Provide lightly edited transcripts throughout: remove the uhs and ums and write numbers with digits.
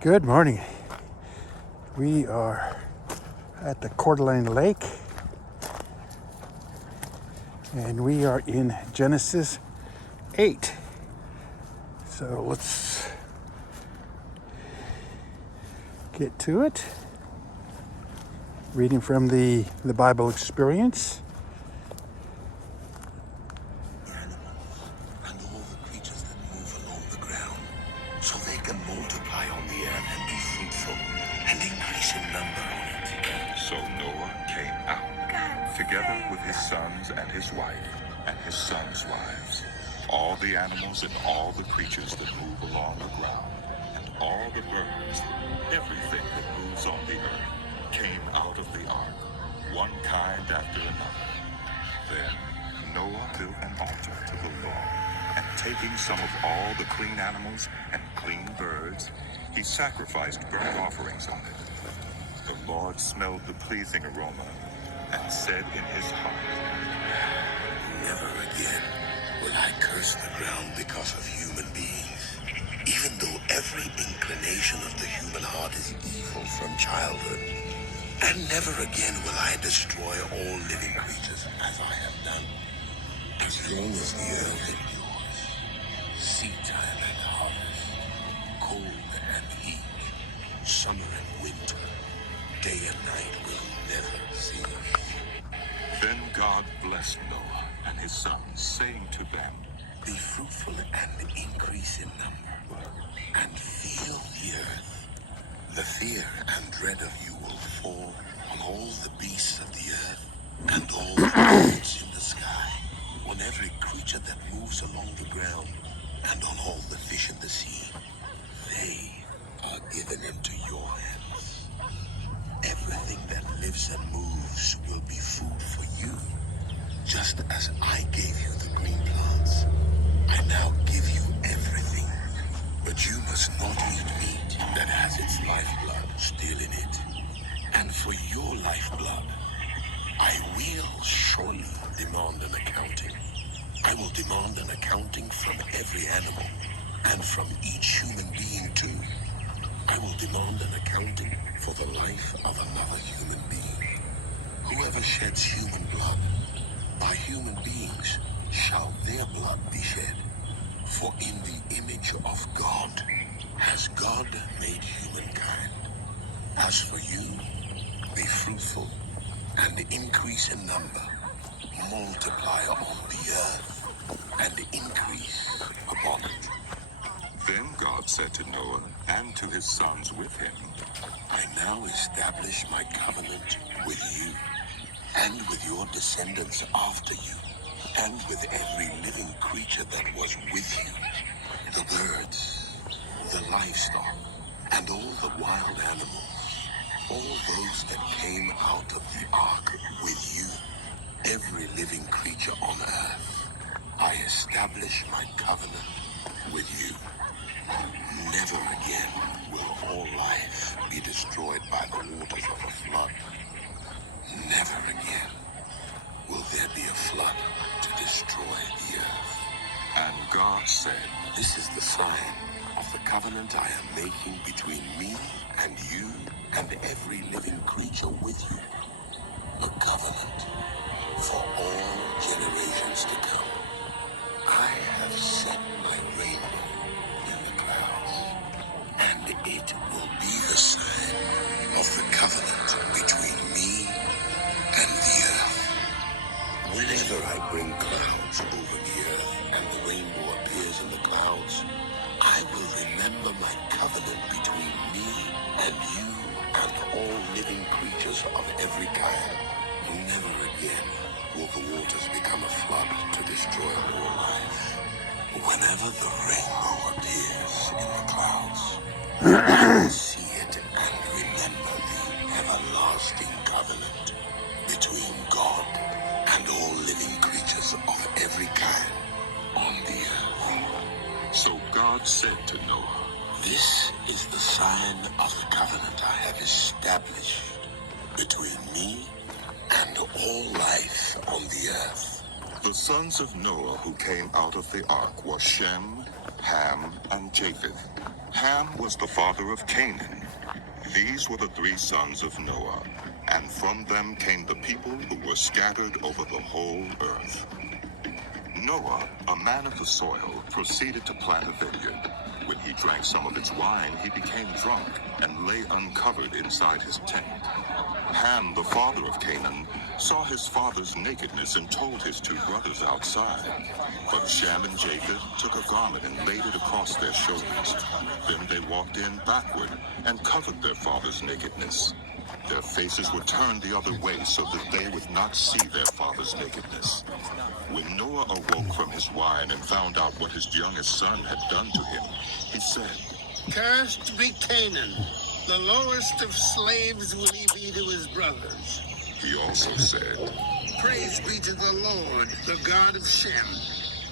Good morning. We are at the Coeur d'Alene Lake, and we are in Genesis 8. So let's get to it. Reading from the Bible Experience. And all the creatures that move along the ground, so they can multiply on the earth and be fruitful and increase in number on it. So Noah came out, together with his sons and his wife, and his sons' wives, all the animals and all the creatures that move along the ground, and all the birds, everything that moves on the earth, came out of the ark, one kind after another. Then Noah built an altar to the Lord, and taking some of all the clean animals and clean birds, he sacrificed burnt offerings on it. The Lord smelled the pleasing aroma and said in his heart, Never again will I curse the ground because of human beings, even though every inclination of the human heart is evil from childhood. And never again will I destroy all living creatures as I have done. As long as the earth endures, seed time and harvest, cold and heat, summer and winter, day and night will never cease. Then God blessed Noah and his sons, saying to them, Be fruitful and increase in number, and fill the earth. The fear and dread of you will fall on all the beasts of the earth, and all the birds in the sky, on every creature that moves along the ground, and on all the fish in the sea. They are given into your hands. Everything that lives and moves will be food for you. Just as I gave you the green plants, I now give you everything. But you must not eat meat that has its lifeblood still in it. And for your lifeblood, I will surely demand an accounting. I will demand an accounting from every animal, and from each human being too. I will demand an accounting for the life of another human being. Whoever sheds human blood, by human beings shall their blood be shed. For in the image of God has God made humankind. As for you, be fruitful and increase in number. Multiply on the earth and increase upon it. Then God said to Noah and to his sons with him, I now establish my covenant with you and with your descendants after you, and with every living creature that was with you, the birds, the livestock, and all the wild animals, all those that came out of the ark with you, every living creature on earth. I establish my covenant with you. Never again will all life be destroyed by the waters of a flood. Never again will there be a flood to destroy the earth. and God said, This is the sign of the covenant I am making between me and you and every living creature with you. A covenant for all generations to come. I have set my rainbow in the clouds, and it will be the sign of the covenant between me and the earth. Whenever I bring clouds over the earth and the rainbow appears in the clouds, I will remember my covenant between me and you and all living creatures of every kind. Never again will the waters become a flood to destroy all life. Whenever the rainbow appears in the clouds, I will see it and remember the everlasting covenant between God and all living creatures of every kind on the earth. So God said to Noah, This is the sign of the covenant I have established between me and all life on the earth. The sons of Noah who came out of the ark were Shem, Ham, and Japheth. Ham was the father of Canaan. These were the three sons of Noah, and from them came the people who were scattered over the whole earth. Noah, a man of the soil, proceeded to plant a vineyard. When he drank some of its wine, he became drunk and lay uncovered inside his tent. Ham, the father of Canaan, saw his father's nakedness and told his two brothers outside. But Shem and Japheth took a garment and laid it across their shoulders. Then they walked in backward and covered their father's nakedness. Their faces were turned the other way so that they would not see their father's nakedness. When Noah awoke from his wine and found out what his youngest son had done to him, he said, "Cursed be Canaan. The lowest of slaves will he be to his brothers." He also said, "Praise be to the Lord, the God of Shem.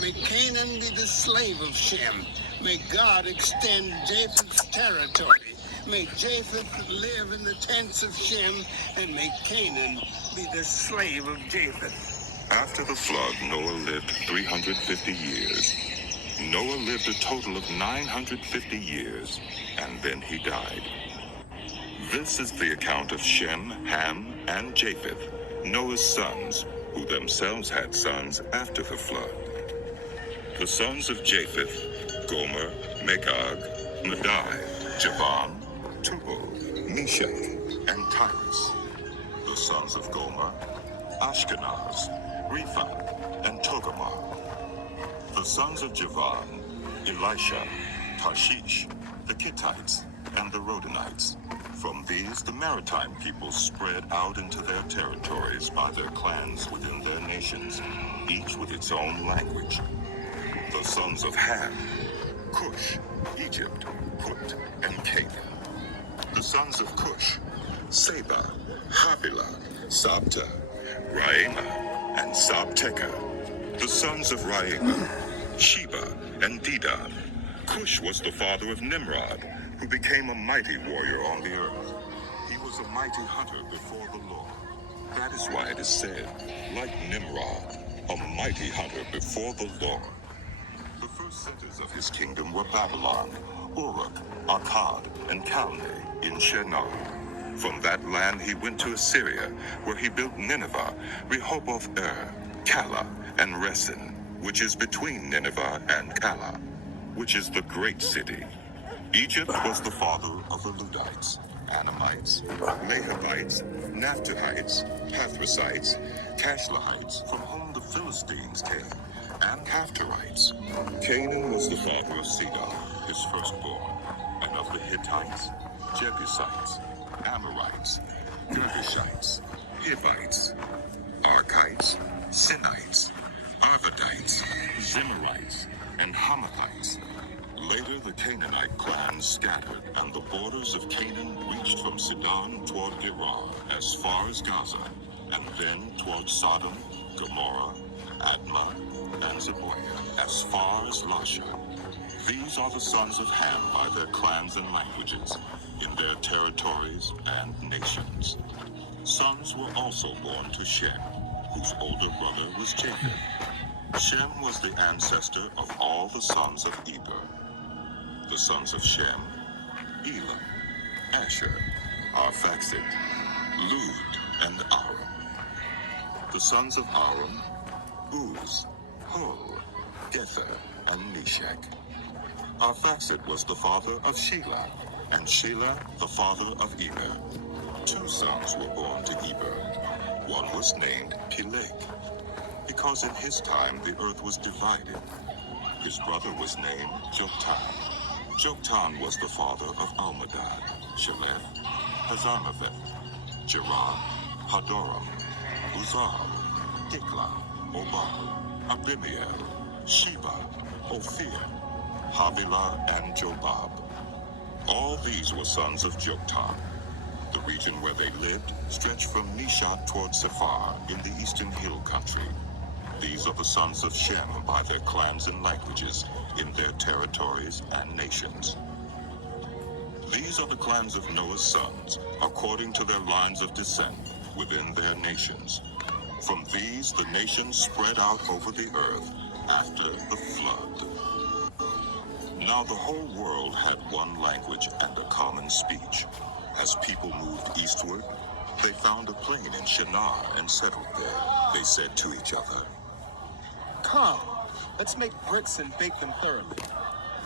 May Canaan be the slave of Shem. May God extend Japheth's territory. May Japheth live in the tents of Shem, and may Canaan be the slave of Japheth." After the flood, Noah lived 350 years. Noah lived a total of 950 years, and then he died. This is the account of Shem, Ham, and Japheth, Noah's sons, who themselves had sons after the flood. The sons of Japheth, Gomer, Magog, Madai, Javan, Tubal, Meshach, and Tiras. The sons of Gomer, Ashkenaz, Riphath, and Togarmah. The sons of Javan, Elisha, Tarshish, the Kittites, and the Rodanites. From these, the maritime peoples spread out into their territories by their clans within their nations, each with its own language. The sons of Ham, Cush, Egypt, Put, and Canaan. The sons of Cush, Seba, Havilah, Sabta, Raima, and Sabteka. The sons of Raima, Sheba, and Dedan. Cush was the father of Nimrod, who became a mighty warrior on the earth. He was a mighty hunter before the Lord. That is why it is said, like Nimrod, a mighty hunter before the Lord. The first centers of his kingdom were Babylon, Uruk, Akkad, and Calneh in Shinar. From that land he went to Assyria, where he built Nineveh, Rehoboth-er, Calah, and Resen, which is between Nineveh and Calah, which is the great city. Egypt was the father of the Ludites, Anamites, Lehabites, Naphtuhites, Pathrusites, Cashlahites, from whom the Philistines came, and Caphtorites. Canaan was the father of Sidon, his firstborn, and of the Hittites, Jebusites, Amorites, Girgashites, Hivites, Archites, Sinites, Arvadites, Zemarites, and Hamathites. Later, the Canaanite clans scattered, and the borders of Canaan reached from Sidon toward Gerar, as far as Gaza, and then toward Sodom, Gomorrah, Admah, and Zeboiah, as far as Lasha. These are the sons of Ham by their clans and languages, in their territories and nations. Sons were also born to Shem, whose older brother was Japheth. Shem was the ancestor of all the sons of Eber. The sons of Shem, Elam, Asher, Arphaxad, Lud, and Aram. The sons of Aram, Uz, Hul, Gether, and Meshach. Arphaxad was the father of Shelah, and Shelah the father of Eber. Two sons were born to Eber. One was named Peleg, because in his time the earth was divided. His brother was named Joktan. Joktan was the father of Almadad, Sheleth, Hazarmaveth, Jerah, Hadoram, Uzal, Dikla, Obal, Abimael, Sheba, Ophir, Havilah, and Jobab. All these were sons of Joktan. The region where they lived stretched from Nishat toward Sephar in the eastern hill country. These are the sons of Shem by their clans and languages, in their territories and nations. These are the clans of Noah's sons, according to their lines of descent, within their nations. From these the nations spread out over the earth after the flood. Now the whole world had one language and a common speech. As people moved eastward, they found a plain in Shinar and settled there. They said to each other, Come, let's make bricks and bake them thoroughly.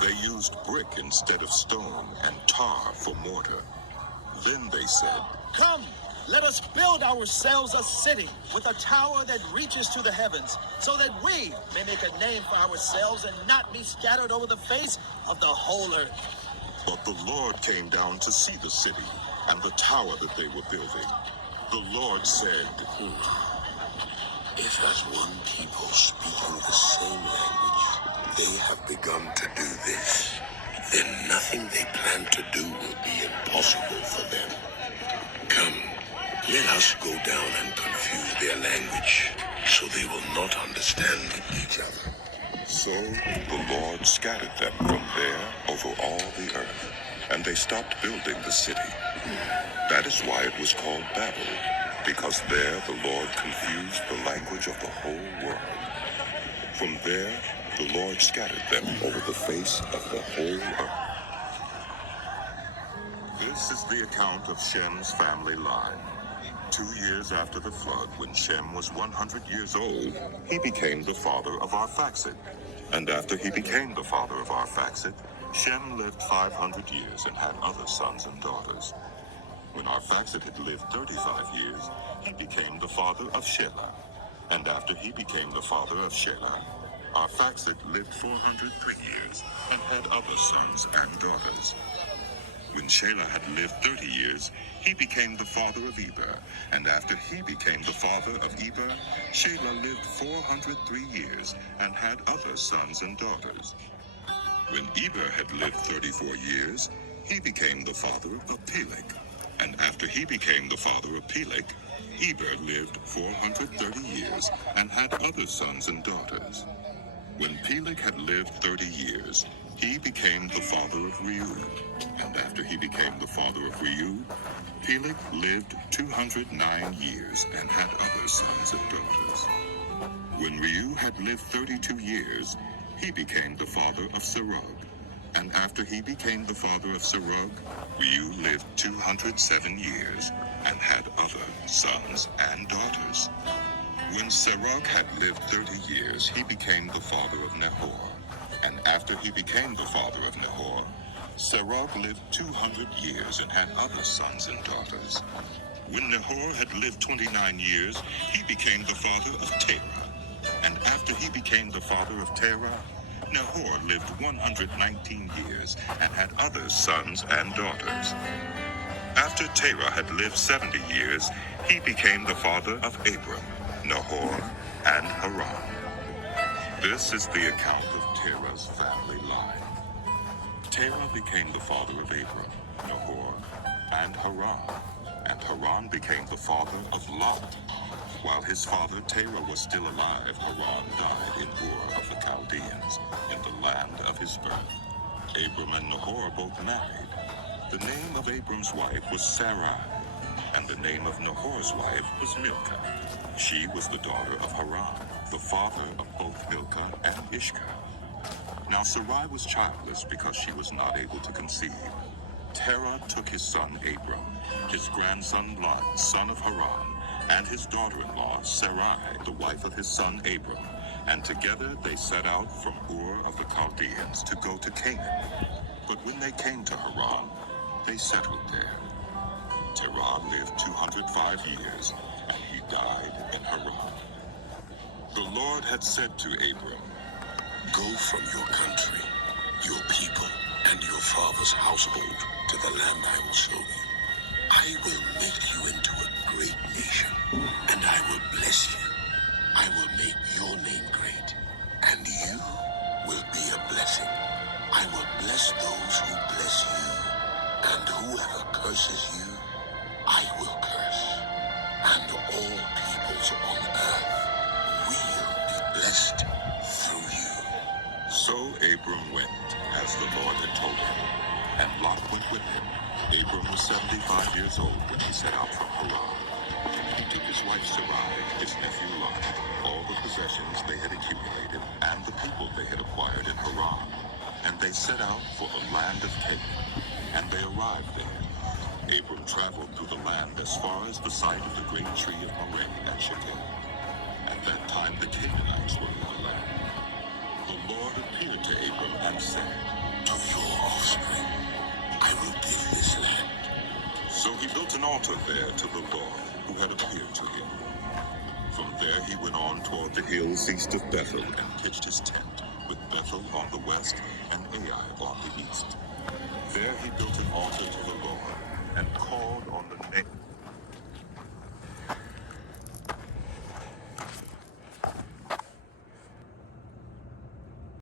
they used brick instead of stone and tar for mortar. Then they said, Come, let us build ourselves a city with a tower that reaches to the heavens, so that we may make a name for ourselves and not be scattered over the face of the whole earth. but the Lord came down to see the city and the tower that they were building. The Lord said, If as one people speaking the same language, they have begun to do this, then nothing they plan to do will be impossible for them. Come, let us go down and confuse their language, so they will not understand each other. So the Lord scattered them from there over all the earth, and they stopped building the city. That is why it was called Babel, because there the Lord confused the language of the whole world. From there, the Lord scattered them over the face of the whole earth. This is the account of Shem's family line. 2 years after the flood, when Shem was 100 years old, he became the father of Arphaxad. And after he became the father of Arphaxad, Shem lived 500 years and had other sons and daughters. When Arphaxad had lived 35 years, he became the father of Shelah. And after he became the father of Shelah, Arphaxad lived 403 years and had other sons and daughters. When Shelah had lived 30 years, he became the father of Eber. And after he became the father of Eber, Shelah lived 403 years and had other sons and daughters. When Eber had lived 34 years, he became the father of Peleg. And after he became the father of Peleg, Eber lived 430 years and had other sons and daughters. When Peleg had lived 30 years, he became the father of Reu. And after he became the father of Reu, Peleg lived 209 years and had other sons and daughters. When Reu had lived 32 years, he became the father of Serug. And after he became the father of Serug, Reu lived 207 years and had other sons and daughters. When Serug had lived 30 years, he became the father of Nahor. And after he became the father of Nahor, Serug lived 200 years and had other sons and daughters. When Nahor had lived 29 years, he became the father of Terah. And after he became the father of Terah, Nahor lived 119 years and had other sons and daughters. After Terah had lived 70 years, he became the father of Abram, Nahor, and Haran. This is the account of Terah's family line. Terah became the father of Abram, Nahor, and Haran. And Haran became the father of Lot. While his father Terah was still alive, Haran died in Ur of the Chaldeans, in the land of his birth. Abram and Nahor both married. The name of Abram's wife was Sarai, and the name of Nahor's wife was Milcah. She was the daughter of Haran, the father of both Milcah and Ishkah. Now Sarai was childless because she was not able to conceive. Terah took his son Abram, his grandson Lot, son of Haran, and his daughter-in-law Sarai, the wife of his son Abram, and together they set out from Ur of the Chaldeans to go to Canaan. But when they came to Haran, they settled there. Terah lived 205 years, and he died in Haran. The Lord had said to Abram, Go from your country, your people, and your father's household to the land I will show you. I will make you into a great nation, and I will bless you. I will make your name great, and you will be a blessing. I will bless those who bless you, and whoever curses you, I will curse. And all peoples on earth will be blessed through you. So Abram went, as the Lord had told him, and Lot went with him. Abram was 75 years old when he set out from Haran. He took his wife Sarai, his nephew Lot, all the possessions they had accumulated, and the people they had acquired in Haran, And they set out for the land of Canaan, and they arrived there. Abram traveled through the land as far as the site of the great tree of Moreh at Shechem. At that time the Canaanites were in the land. The Lord appeared to Abram and said, To your offspring, I will give this land. So he built an altar there to the Lord who had appeared to him. From there he went on toward the hills east of Bethel and pitched his tent, with Bethel on the west and Ai on the east. There he built an altar to the Lord and called on the name